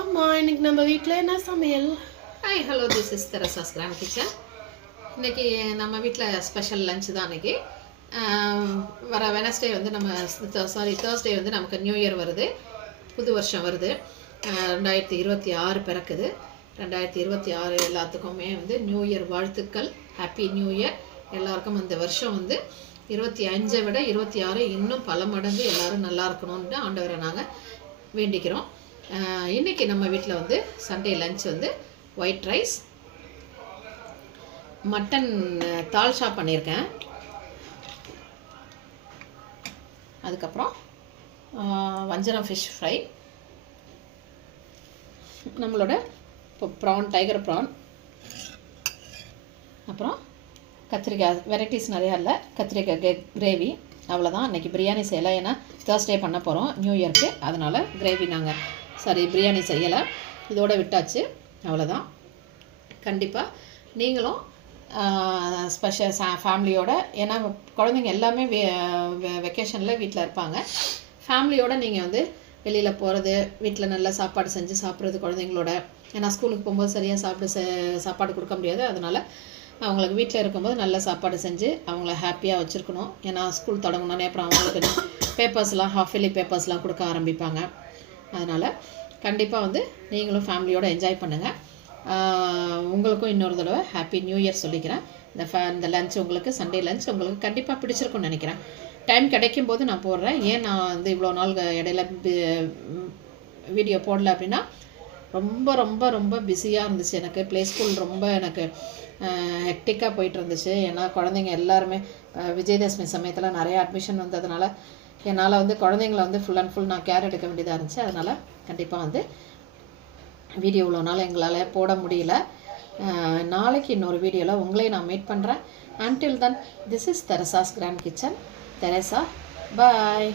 அம்மா இன்னைக்கு நம்ம வீட்டில் என்ன சமையல்? Hi hello this is Teresa's grand kitchen. இன்றைக்கி நம்ம வீட்டில் ஸ்பெஷல் லஞ்ச் தான் இன்றைக்கி. வர வெனஸ்டே வந்து நம்ம தேர்ஸ்டே வந்து நமக்கு நியூ இயர் வருது, புது வருஷம் வருது. 2026 பிறக்குது. 2026 எல்லாத்துக்குமே வந்து நியூ இயர் வாழ்த்துக்கள், ஹாப்பி நியூ இயர். எல்லாருக்கும் அந்த வருஷம் வந்து 25 விட 26 இன்னும் பல மடங்கு எல்லோரும் நல்லா இருக்கணும்னு ஆண்டவரை நாங்கள் வேண்டிக்கிறோம். இன்றைக்கி நம்ம வீட்டில் வந்து சண்டே லஞ்ச் வந்து ஒயிட் ரைஸ், மட்டன் தால்ஷா பண்ணியிருக்கேன். அதுக்கப்புறம் வஞ்சரம் ஃபிஷ் ஃப்ரை, நம்மளோட ப்ரான், டைகர் ப்ரான், அப்புறம் கத்திரிக்காய் வெரைட்டிஸ் நிறையா இல்லை, கத்திரிக்காய் கிரேவி. அவ்வளோதான். இன்றைக்கி பிரியாணி செய்யலை, ஏன்னா தேர்ஸ்டே பண்ண போகிறோம் நியூ இயர்க்கு. அதனால் கிரேவி பிரியாணி செய்யலை, இதோடு விட்டாச்சு. அவ்வளோதான். கண்டிப்பாக நீங்களும் ஸ்பெஷல் ஃபேமிலியோட, ஏன்னா குழந்தைங்க எல்லாமே வெக்கேஷனில் வீட்டில் இருப்பாங்க. ஃபேமிலியோடு நீங்கள் வந்து வெளியில் போகிறது, வீட்டில் நல்ல சாப்பாடு செஞ்சு சாப்பிட்றது குழந்தைங்களோட. ஏன்னா ஸ்கூலுக்கு போகும்போது சரியாக சாப்பாடு கொடுக்க முடியாது. அதனால் அவங்களுக்கு வீட்டில் இருக்கும்போது நல்ல சாப்பாடு செஞ்சு அவங்கள ஹாப்பியாக வச்சுருக்கணும். ஏன்னா ஸ்கூல் தொடங்கினோன்னே அப்புறம் அவங்களுக்கு பேப்பர்ஸ்லாம், ஹாஃப் இயர்லி பேப்பர்ஸ்லாம் கொடுக்க ஆரம்பிப்பாங்க. அதனால் கண்டிப்பாக வந்து நீங்களும் ஃபேமிலியோடு என்ஜாய் பண்ணுங்கள். உங்களுக்கும் இன்னொரு தடவை ஹாப்பி நியூ இயர் சொல்லிக்கிறேன். இந்த லஞ்ச் உங்களுக்கு, சண்டே லஞ்ச் உங்களுக்கு கண்டிப்பாக பிடிச்சிருக்குன்னு நினைக்கிறேன். டைம் கிடைக்கும் போது நான் போடுறேன். ஏன் நான் வந்து இவ்வளோ நாள் இடையில வீடியோ போடல அப்படின்னா, ரொம்ப ரொம்ப ரொம்ப பிஸியாக இருந்துச்சு. எனக்கு ப்ளே ஸ்கூல் ரொம்ப எனக்கு ஹெக்டிக்காக போயிட்டு இருந்துச்சு. ஏன்னா குழந்தைங்க எல்லாருமே விஜயதசமி சமயத்தில் நிறைய அட்மிஷன் வந்ததுனால என்னால் வந்து குழந்தைங்கள வந்து ஃபுல் அண்ட் ஃபுல் நான் கேர் எடுக்க வேண்டியதாக இருந்துச்சு. அதனால் கண்டிப்பாக வந்து வீடியோ இவ்வளோ நாள் எங்களால் போட முடியல. நாளைக்கு இன்னொரு வீடியோவில் உங்களையும் நான் மீட் பண்ணுறேன். Until then, this is Teresa's grand kitchen. Teresa, bye.